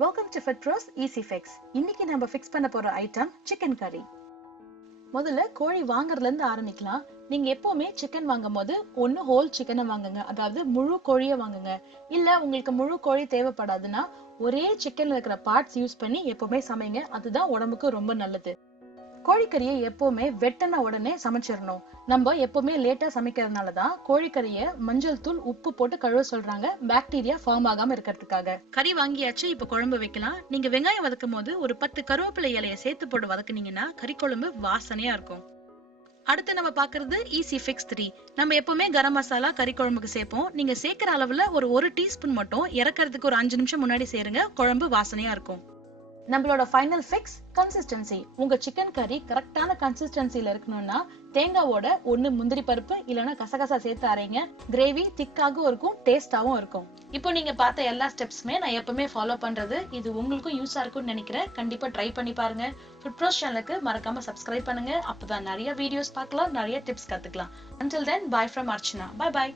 Welcome to Food Pros Easy Fix. இன்னைக்கு நம்ம fix பண்ண போற ஐட்டம் சிக்கன் கறி. முதல்ல கோழி வாங்குறதுல இருந்து ஆரம்பிக்கலாம். நீங்க எப்பவுமே சிக்கன் வாங்கும்போது ஒன்னு ஹோல் சிக்கனை வாங்குங்க, அதாவது முழு கோழியை வாங்குங்க. இல்ல உங்களுக்கு முழு கோழி தேவைப்படாதுன்னா ஒரே சிக்கன்ல இருக்கிற பார்ட்ஸ் யூஸ் பண்ணி எப்பவுமே சமைங்க. அதுதான் உடம்புக்கு ரொம்ப நல்லது. கோழிக்கறியை எப்பவுமே வெட்டின உடனே சமைச்சிடணும். நம்ம எப்பவுமே லேட்டா சமைக்கிறதுனாலதான் கோழிக்கறியை மஞ்சள் தூள் உப்பு போட்டு கழுவ சொல்றாங்க, பாக்டீரியா ஃபார்ம் ஆகாம இருக்கிறதுக்காக. கறி வாங்கியாச்சு, இப்ப குழம்பு வைக்கலாம். நீங்க வெங்காயம் வதக்கும் போது ஒரு 10 கருவேப்பிலை இலையை சேர்த்து போட்டு வதக்குனீங்கன்னா கறி குழம்பு வாசனையா இருக்கும். அடுத்து நம்ம பாக்குறது ஈஸி ஃபிக்ஸ் 3. நம்ம எப்பவுமே கரம் மசாலா கறி குழம்புக்கு சேர்ப்போம். நீங்க சேர்க்கிற அளவுல ஒரு டீஸ்பூன் மட்டும் இறக்கறதுக்கு ஒரு 5 நிமிஷம் முன்னாடி சேருங்க, குழம்பு வாசனையா இருக்கும். நம்மளோட ஃபைனல் ஃபிக்ஸ் கன்சிஸ்டன்சி. உங்க சிக்கன் கறி கரெக்டான கன்சிஸ்டன்சில இருக்கணும்னா தேங்காவோட ஒன்னு முந்திரி பருப்பு இல்லனா கசகசா சேர்த்து அரைங்க. கிரேவி திக்காகவும் இருக்கும், டேஸ்டாவும் இருக்கும். இப்போ நீங்க பார்த்த எல்லா ஸ்டெப்ஸ்மே நான் எப்பவுமே ஃபாலோ பண்றது. இது உங்களுக்கும் யூஸா இருக்கும்னு நினைக்கிறேன். கண்டிப்பா ட்ரை பண்ணி பாருங்க. ஃபுட் ப்ரோஸ் சேனலுக்கு மறக்காம சப்ஸ்கிரைப் பண்ணுங்க. அப்பதான் நிறைய வீடியோஸ் பார்க்கலாம், நிறைய டிப்ஸ் கத்துக்கலாம். Until then, bye from Archana. Bye bye.